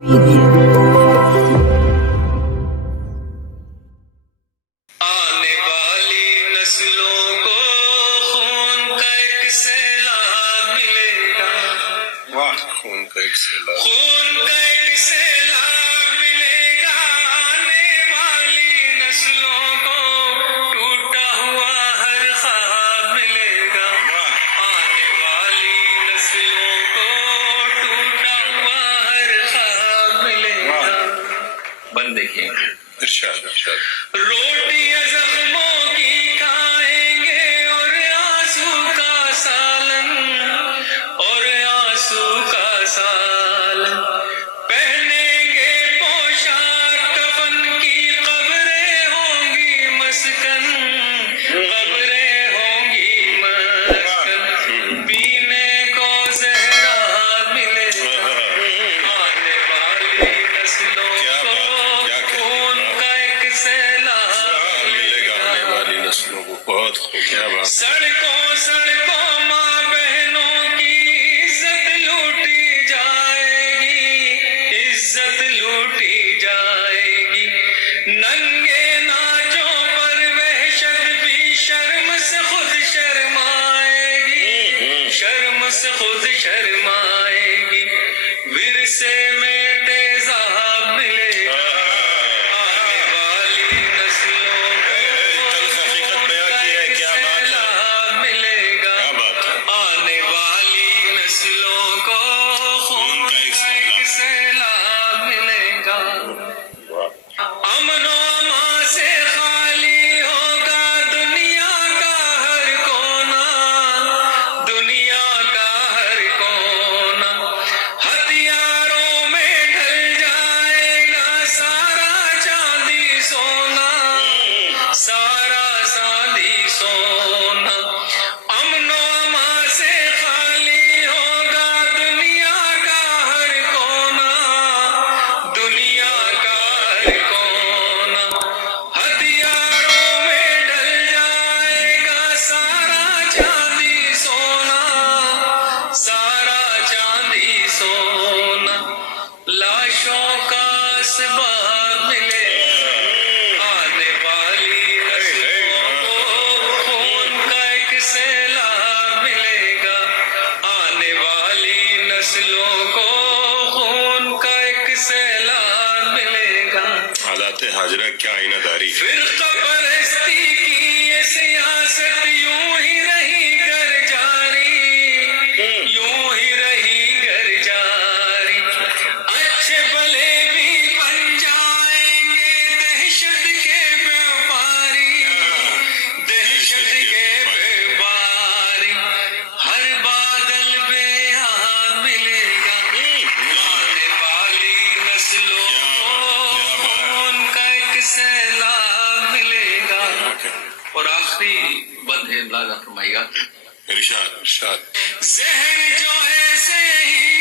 آنے والی نسلوں کو خون کا ایک سیلاب ملے گا. واہ، خون کا ایک سیلاب. خون کا ایک سیلاب ملے گا. آنے والی نسلوں کو ٹوٹا ہوا ہر خواب ملے گا. آنے والی نسلوں کو ٹوٹا ہوا ہر خواب ملے گا. بند دیکھیں ارشاد ارشاد. روٹیاں زخموں کی کھائیں گے اور آنسو کا سالن، اور آنسو کا سالن پہنیں گے پوشاک کفن کی. قبریں ہوں گی مسکن، قبریں ہوں گی مسکن. پینے کو زہرا ملے گا. آنے والی نسلوں کو خون کا ایک سیلاب ملے گا آنے والی نسلوں کو. بہت خوب، کیا بات. سڑکوں سڑکوں ماں بہنوں کی عزت لوٹی جائے گی، عزت لوٹی جائے گی. ننگے ناچوں پر وحشت بھی شرم سے خود شرمائے گی، شرم سے خود شرمائے گی. ورثے میں تیزاب ملے گا. آنے والی نسلوں کو خون کا ایک سیلاب ملے گا. آنے والی نسلوں کو خون کا ایک سیلاب ملے گا. امن و امان سے خالی ہوگا دنیا کا ہر کونا، دنیا کا ہر کونا. ہتھیاروں میں ڈھل جائے گا سارا چاندی سونا، سارا چاندی سونا. امن و امان سے خالی ہوگا دنیا کا ہر کونا، دنیا کا ہر کونا. ہتھیاروں میں ڈھل جائے گا سارا چاندی سونا، سارا چاندی سونا. لاشوں کا اسباب ملے گا. آنے والی نسلوں کو خون کا ایک سیلاب ملے گا. آنے والی نسلوں کو خون کا ایک سیلاب ملے گا. حالات حاضرہ کیا آئینہ داری. فرقہ پرستی کی یہ سیاست یوں ہی رہی گر جاری، یوں ہی رہی گر جاری. اچھے بھلے بھی بن جائیں گے دہشت کے بیپاری، دہشت کے بیپاری. ہر بادل بے یار ملے گا. آنے والی نسلوں کو خون کا ایک سیلاب ملے گا. اور آخری بند ہے، ملاحظہ فرمائیے گا. ارشاد ارشاد. زہر جو ایسے ہی